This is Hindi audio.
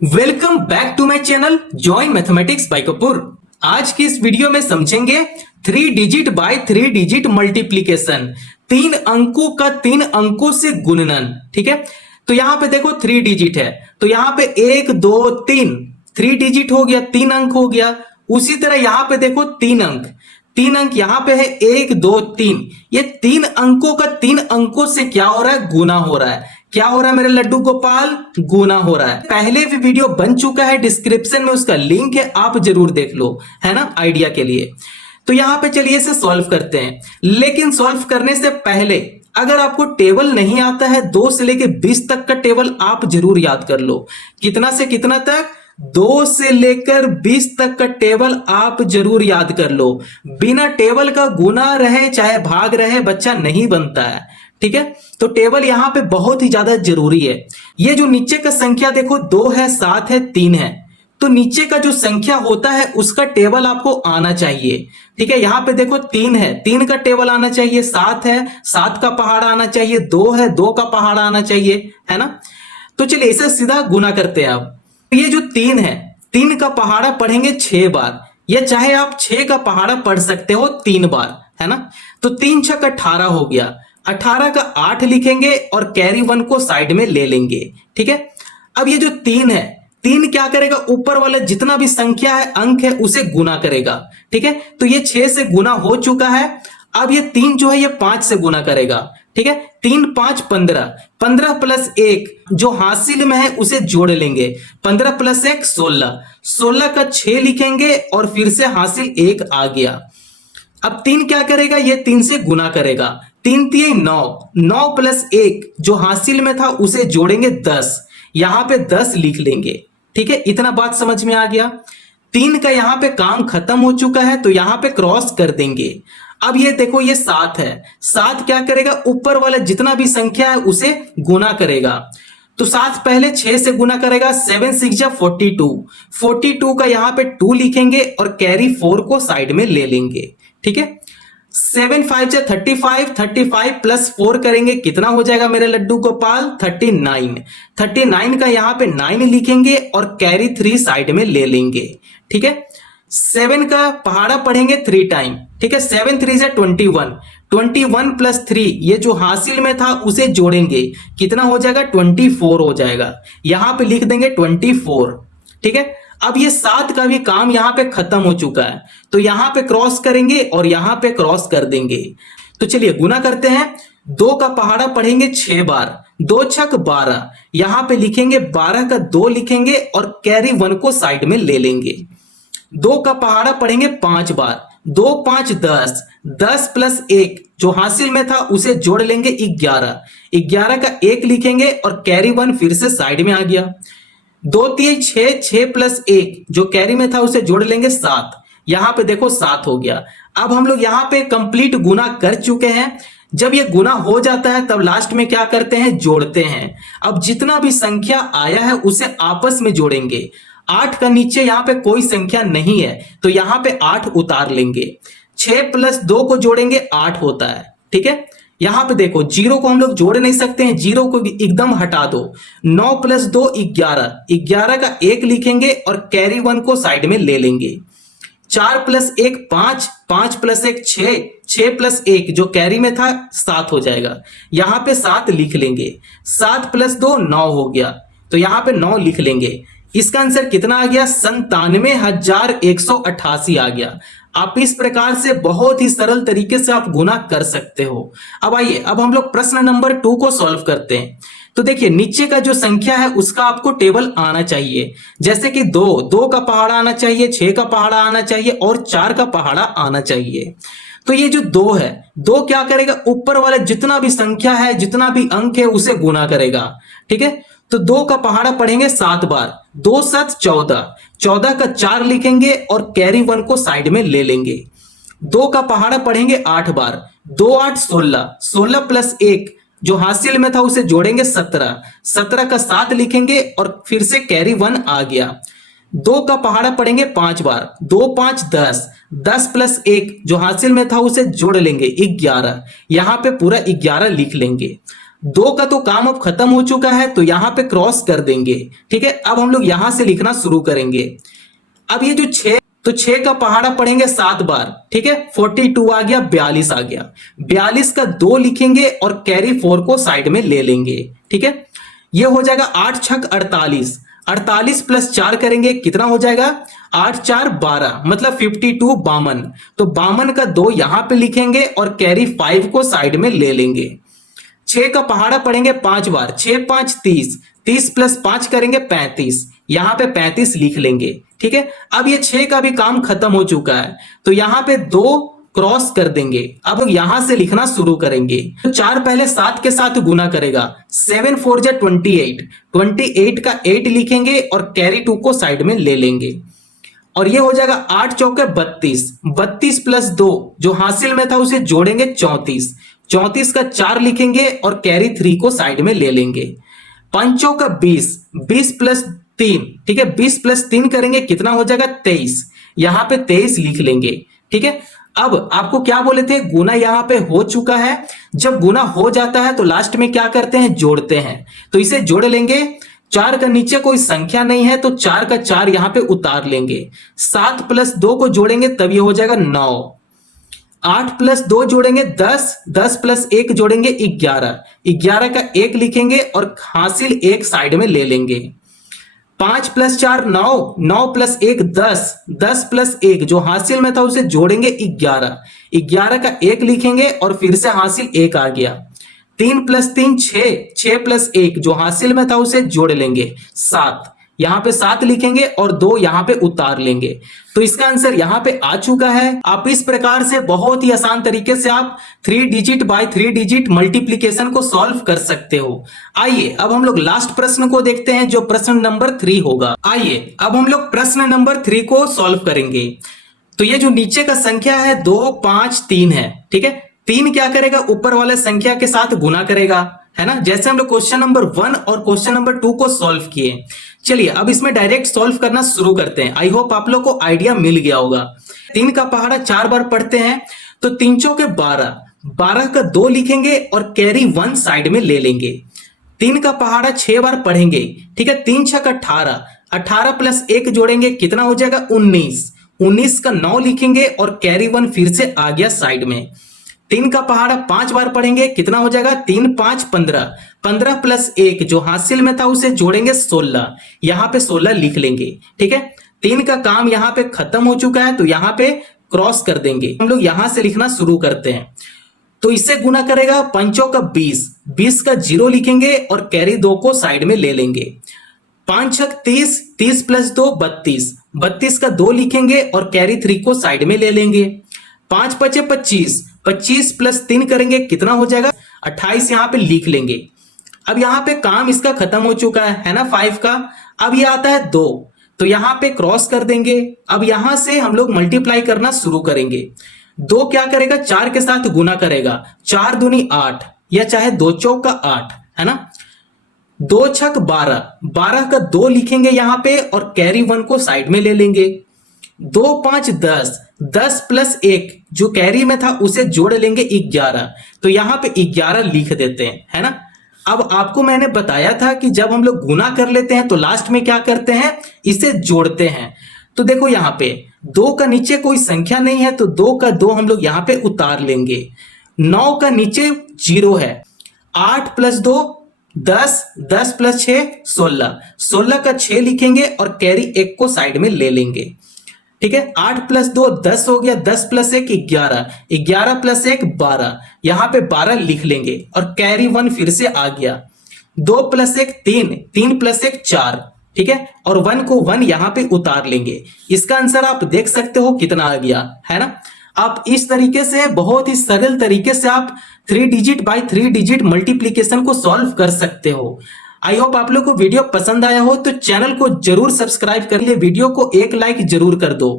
Welcome back to my channel join mathematics by Kapoor. आज की इस वीडियो में समझेंगे 3 डिजिट बाय 3 डिजिट मल्टीप्लीकेशन, 3 अंकों का 3 अंकों से गुणनन। ठीक है, तो यहां पे देखो 3 डिजिट है, तो यहां पे 1 2 3 3 डिजिट हो गया, 3 अंक हो गया। उसी तरह यहां पे देखो 3 अंक, 3 अंक यहां पे है 1 2 3, ये 3 अंकों का 3 अंकों से क्या हो रहा है? गुना हो रहा है। क्या हो रहा है मेरे लड्डू गोपाल? गुना हो रहा है। पहले भी वीडियो बन चुका है, डिस्क्रिप्शन में उसका लिंक है, आप जरूर देख लो, है ना, आइडिया के लिए। तो यहां पे चलिए इसे सॉल्व करते हैं, लेकिन सॉल्व करने से पहले अगर आपको टेबल नहीं आता है 2 से लेकर 20 तक का टेबल आप जरूर याद कर लो। कितना से कितना तक? 2 से लेकर 20 तक का टेबल आप जरूर याद कर लो। बिना टेबल का गुना रहे चाहे भाग रहे बच्चा नहीं बनता है। ठीक है, तो टेबल यहां पे बहुत ही ज्यादा जरूरी है। ये जो नीचे का संख्या देखो 2 है, 7 है, 3 है, तो नीचे का जो संख्या होता है उसका टेबल आपको आना चाहिए। ठीक है, यहां पे देखो 3 है, 3 का टेबल आना चाहिए, 7 है, 7 का पहाड़ा आना चाहिए, 2 है, 2 का पहाड़ा आना चाहिए, है ना। तो चलिए इसे सीधा गुना करते हैं। अब ये जो 3 है, 3 का पहाड़ा पढ़ेंगे 6 बार, या चाहे आप 6 का पहाड़ा पढ़ सकते हो 3 बार, है ना। तो 3 छक 18 हो गया, 18 का 8 लिखेंगे और कैरी 1 को साइड में ले लेंगे। ठीक है, अब ये जो 3 है, 3 क्या करेगा? ऊपर वाला जितना भी संख्या है, अंक है, उसे गुना करेगा। ठीक है, तो ये 6 से गुना हो चुका है। अब ये 3 जो है ये 5 से गुना करेगा। ठीक है, 3 5 15, 15 प्लस 1 जो हासिल में है उसे जोड़ लेंगे, 15 प्लस 1 16, 16 का 6 लिखेंगे और फिर से हासिल 1 आ गया। अब 3 क्या करेगा? ये 3 से गुना करेगा, 3 3 9, 9 प्लस 1 जो हासिल में था उसे जोड़ेंगे 10, यहां पे 10 लिख लेंगे। ठीक है, इतना बात समझ में आ गया। 3 का यहां पे काम खत्म हो चुका है, तो यहां पे क्रॉस कर देंगे। अब ये देखो ये 7 है, 7 क्या करेगा? ऊपर वाला जितना भी संख्या है उसे गुना करेगा। तो 7 पहले 6 से गुना करेगा, 7 6 जा 42, 42 का यहां पे 2 लिखेंगे और कैरी 4 को साइड में ले लेंगे। ठीक है, 7 5 जा 35, 35 प्लस 4 करेंगे, कितना हो जाएगा मेरे लड्डू गोपाल? 39, 39 का यहां पे 9 लिखेंगे और कैरी 3 साइड में ले लेंगे। ठीक है, 7 का पहाड़ा पढ़ेंगे 3 टाइम। ठीक है, 7 3 जा 21, 21 प्लस 3 ये जो हासिल में था उसे जोड़ेंगे, कितना हो जाएगा? 24 हो जाएगा, यहां पे लिख देंगे 24। ठीक है, अब ये 7 का भी काम यहां पे खत्म हो चुका है, तो यहां पे क्रॉस करेंगे और यहां पे क्रॉस कर देंगे। तो चलिए गुना करते हैं। 2 का पहाड़ा पढ़ेंगे 6 बार, 2 छक 12, यहां पे लिखेंगे 12 का 2 लिखेंगे और कैरी 1 को साइड में ले लेंगे। 2 का पहाड़ा पढ़ेंगे 5 बार, 2 5 10, 10 प्लस 1 जो हासिल में था उसे जोड़ लेंगे 11, 11 का 1 लिखेंगे और कैरी 1 फिर से साइड में आ गया। 2 3 6, 6 प्लस 1 जो कैरी में था उसे जोड़ लेंगे 7, यहां पे देखो 7 हो गया। अब हम लोग यहां पे कंप्लीट गुना कर चुके हैं। जब ये गुना हो जाता है तब लास्ट में क्या करते हैं? जोड़ते हैं। अब जितना भी संख्या आया है उसे आपस में जोड़ेंगे। 8 का नीचे यहां पे कोई संख्या नहीं है, तो यहां पे 8 उतार लेंगे। 6 प्लस 2 को जोड़ेंगे 8 होता है। ठीक है, यहां पे देखो 0 को हम लोग जोड़ नहीं सकते हैं, 0 को एकदम हटा दो। 9 प्लस 2 11, 11 का 1 लिखेंगे और कैरी 1 को साइड में ले लेंगे। 4 प्लस 1 5, 5 प्लस 1 6, 6 प्लस 1 जो कैरी में था 7 हो जाएगा, यहां पे 7 लिख लेंगे। 7 प्लस 2 9 हो गया, तो यहां पे 9 लिख लेंगे। इसका आंसर कितना आ गया? 97,188 आ गया। आप इस प्रकार से बहुत ही सरल तरीके से आप गुना कर सकते हो। अब आइए, अब हम लोग प्रश्न नंबर 2 को सॉल्व करते हैं। तो देखिए नीचे का जो संख्या है उसका आपको टेबल आना चाहिए, जैसे कि 2 का पहाड़ा आना चाहिए, 6 का पहाड़ा आना चाहिए और 4 का पहाड़ा आना चाहिए। तो ये जो 2 है, 2 क्या करेगा? ऊपर वाला जितना भी संख्या है, जितना भी अंक है उसे गुना करेगा। ठीक है, तो 2 का पहाड़ा पढ़ेंगे 7 बार, 2 7 14, 14 का 4 लिखेंगे और कैरी 1 को साइड में ले लेंगे। 2 का पहाड़ा पढ़ेंगे 8 बार, 2 8 16, 16 प्लस 1 जो हासिल में था उसे जोड़ेंगे 17, 17 का 7 लिखेंगे और फिर से कैरी 1 आ गया। 2 का पहाड़ा पढ़ेंगे 5 बार, 2 5 10, 10 प्लस 1 जो हासिल में था उसे जोड़ लेंगे 11, यहां पे पूरा 11 लिख लेंगे। दो का तो काम अब खत्म हो चुका है, तो यहां पे क्रॉस कर देंगे। ठीक है, अब हम लोग यहां से लिखना शुरू करेंगे। अब ये जो 6, तो 6 का पहाड़ा पढ़ेंगे 7 बार। ठीक है, 42 आ गया, 42 आ गया। 42 का 2 लिखेंगे और कैरी 4 को साइड में ले लेंगे। ठीक है, ये हो जाएगा 8 छक 48। 48 प्लस 4 करेंगे, कितना हो जाएगा? 8 4 12, मतलब 52 52। तो 52 का 2 यहां पे लिखेंगे और कैरी 5 को साइड में ले लेंगे। 6 का पहाड़ा पढ़ेंगे 5 बार। 6 5 30, 30 प्लस 5 करेंगे 35, यहां पे 35 लिख लेंगे। ठीक है, अब ये 6 का भी काम खत्म हो चुका है, तो यहां पे 2 क्रॉस कर देंगे। अब यहां से लिखना शुरू करेंगे। तो 4 पहले 7 के साथ गुना करेगा। 7 4 जा 28, 28 का 8 लिखेंगे और कैरी 2 को साइड में ले लेंगे। और ये हो जाएगा 8 चौके 32, 32 प्लस 2 जो हासिल में था उसे जोड़ेंगे 34, 34 का 4 लिखेंगे और कैरी 3 को साइड में ले लेंगे। पंचों का 20, 20 प्लस 3, ठीक है, 20 प्लस 3 करेंगे, कितना हो जाएगा? 23, यहां पे 23 लिख लेंगे। ठीक है, अब आपको क्या बोले थे? गुना यहां पे हो चुका है। जब गुना हो जाता है तो लास्ट में क्या करते हैं? जोड़ते हैं। तो इसे जोड़ लेंगे। 4 का नीचे कोई संख्या नहीं है, तो 4 का 4 यहां पे उतार लेंगे। 7 प्लस 2 को जोड़ेंगे, तब ये हो जाएगा 9। 8 प्लस 2 जोड़ेंगे 10, 10 प्लस 1 जोड़ेंगे 11, 11 का 1 लिखेंगे और हासिल 1 साइड में ले लेंगे। 5 प्लस 4 9, 9 प्लस 1 10, 10 प्लस 1 जो हासिल में था उसे जोड़ेंगे 11, 11 का 1 लिखेंगे और फिर से हासिल 1 आ गया। 3 प्लस 3 6, 6 प्लस 1 जो हासिल में था उसे जोड़ लेंगे 7, यहां पे 7 लिखेंगे और 2 यहां पे उतार लेंगे। तो इसका आंसर यहां पे आ चुका है। आप इस प्रकार से बहुत ही आसान तरीके से आप 3 डिजिट बाय 3 डिजिट मल्टीप्लीकेशन को सॉल्व कर सकते हो। आइए अब हम लोग लास्ट प्रश्न को देखते हैं, जो प्रश्न नंबर 3 होगा। आइए अब हम लोग प्रश्न नंबर 3 को सॉल्व करेंगे। तो ये जो नीचे का संख्या है 2 5 3 है। ठीक है, 3 क्या करेगा? ऊपर वाले संख्या के साथ गुना करेगा, है ना, जैसे हम लोग क्वेश्चन नंबर 1 और क्वेश्चन नंबर 2 को सॉल्व किए। चलिए अब इसमें डायरेक्ट सॉल्व करना शुरू करते हैं। आई होप आप लोग को आइडिया मिल गया होगा। 3 का पहाड़ा 4 बार पढ़ते हैं, तो 3 चौके 12, 12 का 2 लिखेंगे और कैरी 1 साइड में ले लेंगे। 3 का पहाड़ा 6 बार पढ़ेंगे। ठीक है, 3 छक 18, 18 प्लस 1 जोड़ेंगे, कितना हो जाएगा? 19, 19 का 9 लिखेंगे और कैरी 1 फिर से आ गया साइड में। 3 का पहाड़ा 5 बार पढ़ेंगे, कितना हो जाएगा? 3 5 15, 15 प्लस 1 जो हासिल में था उसे जोड़ेंगे 16, यहां पे 16 लिख लेंगे। ठीक है, 3 का काम यहां पे खत्म हो चुका है, तो यहां पे क्रॉस कर देंगे। हम लोग यहां से लिखना शुरू करते हैं। तो इससे गुना करेगा पंचों का 20, 20 का 0 लिखेंगे और कैरी 2 को साइड में ले लेंगे। 5 छक 30, 30 प्लस 2 32, 32 का 2 लिखेंगे और कैरी 3 को साइड में ले लेंगे। 5 पचे 25, 25 प्लस 3 करेंगे, कितना हो जाएगा? 28, यहां पे लिख लेंगे। अब यहां पे काम इसका खत्म हो चुका है ना 5 का। अब ये आता है 2, तो यहां पे क्रॉस कर देंगे। अब यहां से हम लोग मल्टीप्लाई करना शुरू करेंगे। 2 क्या करेगा? 4 के साथ गुना करेगा। 4 दूनी 8, या चाहे 2 चौक का 8, है ना। 2 छक 12, 12 का 2 लिखेंगे यहां पे और कैरी 1 को साइड में ले लेंगे। 2 5 10, 10 प्लस 1 जो कैरी में था उसे जोड़ लेंगे 11, तो यहां पे 11 लिख देते हैं, है ना। अब आपको मैंने बताया था कि जब हम लोग गुना कर लेते हैं तो लास्ट में क्या करते हैं? इसे जोड़ते हैं। तो देखो यहां पे 2 का नीचे कोई संख्या नहीं है, तो 2 का 2 हम लोग यहां पे उतार लेंगे। 9 का नीचे 0 है। 8 प्लस 2 10, 10 प्लस 6 16, 16 का 6 लिखेंगे और कैरी 1 को साइड में ले लेंगे। ठीक है, 8 प्लस 2 10 हो गया, 10 प्लस 1 11, 11 प्लस 1 12, यहां पे 12 लिख लेंगे और कैरी 1 फिर से आ गया। 2 प्लस 1 3, 3 प्लस 1 4, ठीक है, और 1 को 1 यहां पे उतार लेंगे। इसका आंसर आप देख सकते हो कितना आ गया, है ना। आप इस तरीके से बहुत ही सरल तरीके से आप 3 डिजिट बाय 3 डिजिट मल्टीप्लीकेशन को सॉल्व कर सकते हो। आई होप आप लोग को वीडियो पसंद आया हो, तो चैनल को जरूर सब्सक्राइब कर ले, वीडियो को एक लाइक जरूर कर दो।